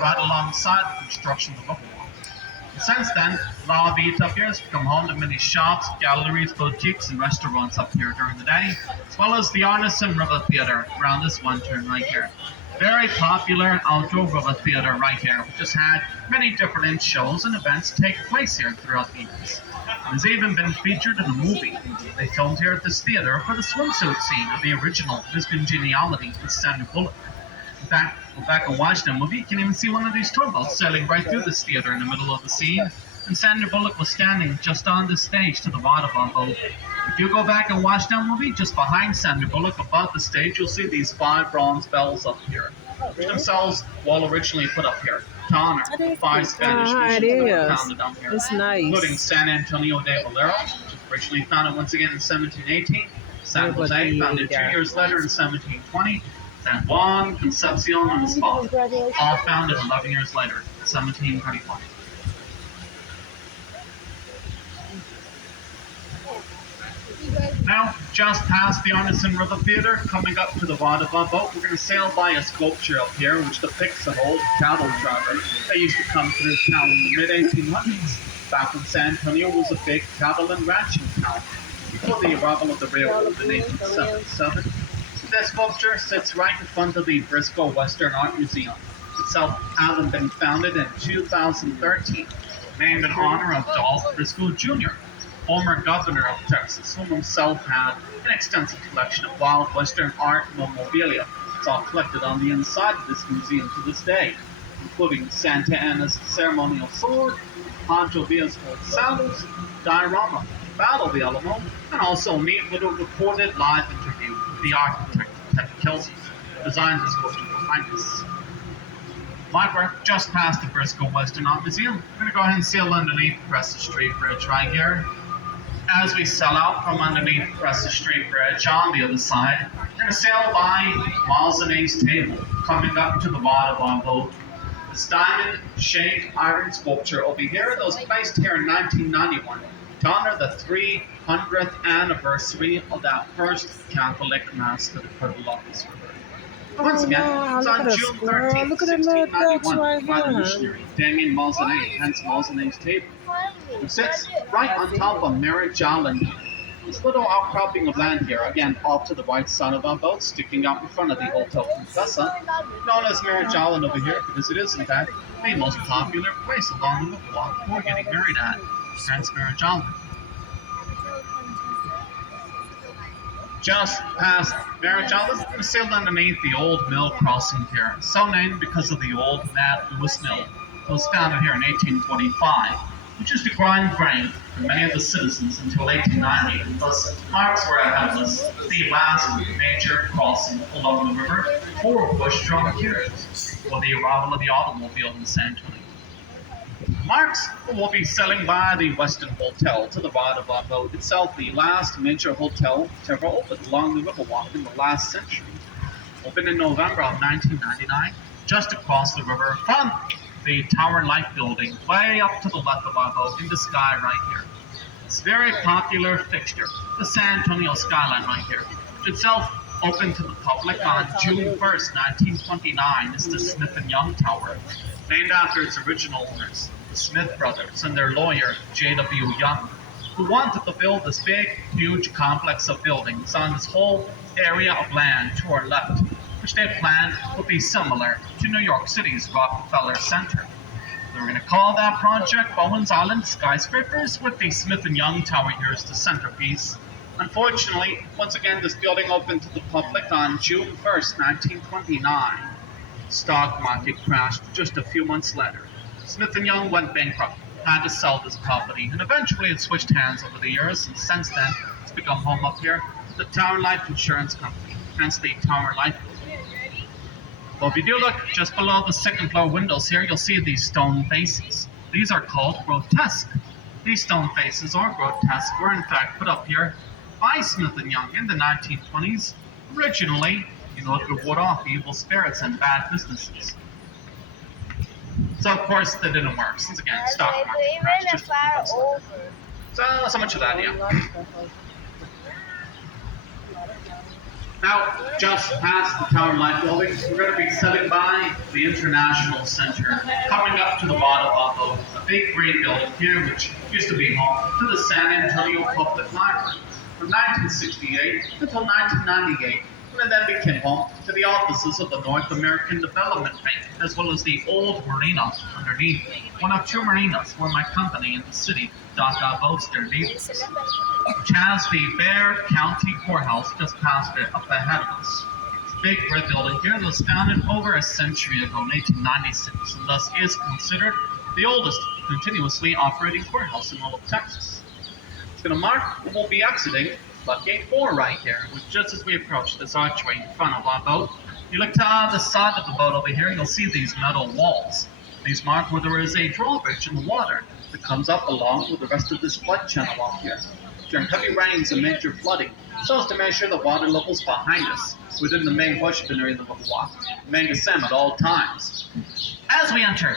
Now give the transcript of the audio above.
right alongside the construction of the Riverwalk. Since then, La Vita up here has become home to many shops, galleries, boutiques, and restaurants up here during the day, as well as the Arneson River Theatre around this one turn right here. Very popular outdoor river theatre right here, which has had many different shows and events take place here throughout the years. It has even been featured in a movie they filmed here at this theatre for the swimsuit scene of the original Miss Congeniality with Sandra Bullock. In fact, go back and watch the movie, you can even see one of these tugboats sailing right through this theater in the middle of the scene. And Sandra Bullock was standing just on the stage to the waterfall boat. If you go back and watch that movie, just behind Sandra Bullock, above the stage, you'll see these 5 bronze bells up here, which themselves were originally put up here to honor the 5 Spanish missions that were founded up here, including San Antonio de Valero, which was originally founded once again in 1718, San Jose, founded 2 years later in 1720, San Juan, Concepcion, and Spa, all founded 11 years later, 1731. Now, just past the Arneson River Theatre, coming up to the vaudeville boat, we're going to sail by a sculpture up here which depicts an old cattle driver that used to come through town in the mid-1800s, back when San Antonio was a big cattle and ranching town, before the arrival of the railroad in 1877. This sculpture sits right in front of the Briscoe Western Art Museum, itself having been founded in 2013, named in honor of Dolph Briscoe Jr., former governor of Texas, who himself had an extensive collection of wild Western art memorabilia. It's all collected on the inside of this museum to this day, including Santa Anna's ceremonial sword, Pancho Villa's old saddles, diorama, Battle of the Alamo, and also a neat little recorded live interview with the architect, Ted Kelsey, who designed this sculpture behind us. Like we're just past the Briscoe Western Art Museum, we're going to go ahead and sail underneath Preston Street Bridge right here. As we sail out from underneath Preston Street Bridge on the other side, we're going to sail by Malzene's table, coming up to the bottom of our boat. This diamond-shaped iron sculpture over here that was placed here in 1991 to honor the 300th anniversary of that first Catholic Mass that occurred along this river. Once again, it's on June 13th, 1691, by the missionary Damien Malzene, hence Malzene's table, who sits right on top of Marriage Island. This little outcropping of land here, again off to the right side of our boat, sticking out in front of the Hotel Confessa, known as Marriage Island over here, because it is in fact the most popular place along the Riverwalk for getting married at, hence Marriage Island. Just past Marriage Island, we sailed underneath the old mill crossing here, so named because of the old Mad Lewis Mill. It was founded here in 1845, which used to grind grain for many of the citizens until 1890, and thus marks where it had the last major crossing along the river before bush-drawn carriages, for the arrival of the automobile in San Antonio. Marks will be sailing by the Westin Hotel to the right of our boat itself, the last major hotel to ever open along the Riverwalk in the last century. Opened in November of 1999, just across the river from the Tower Light building, way up to the left of our boat in the sky right here. It's a very popular fixture, the San Antonio skyline right here, which itself opened to the public on June 1st, 1929, is the Smith and Young Tower, named after its original owners, the Smith brothers, and their lawyer, J.W. Young, who wanted to build this big, huge complex of buildings on this whole area of land to our left, which they planned would be similar to New York City's Rockefeller Center. They were going to call that project Bowen's Island Skyscrapers, with the Smith and Young Tower here as the centerpiece. Unfortunately, once again, this building opened to the public on June 1st, 1929. The stock market crashed just a few months later. Smith and Young went bankrupt, had to sell this property, and eventually it switched hands over the years, and since then, it's become home up here to the Tower Life Insurance Company, hence the Tower Life building. Well, if you do look just below the second floor windows here, you'll see these stone faces. These are called grotesque. These stone faces, or grotesque, were in fact put up here by Smith and Young in the 1920s, originally, to ward off evil spirits and bad businesses. So, of course, that didn't work, since again, stock market crashed just a few months later. So much of that, yeah. Now, just past the Tower Light Building, we're going to be sitting by the International Center. Coming up to the bottom of a big green building here, which used to be home to the San Antonio Public Library. From 1968 until 1998, and then became home to the offices of the North American Development Bank, as well as the old marina underneath. One of two marinas where my company in the city boats their needs, which has the Bexar County Courthouse just past it up ahead of us. It's a big red building here that was founded over a century ago in 1896, and thus is considered the oldest continuously operating courthouse in all of Texas. It's going to mark where we'll be exiting but gate 4 right here, which just as we approach this archway in front of our boat, you look to the side of the boat over here, you'll see these metal walls. These mark where there is a drawbridge in the water that comes up along with the rest of this flood channel off here. During heavy rains and major flooding, so as to make sure the water levels behind us within the main worship area of the Riverwalk remain the same at all times. As we enter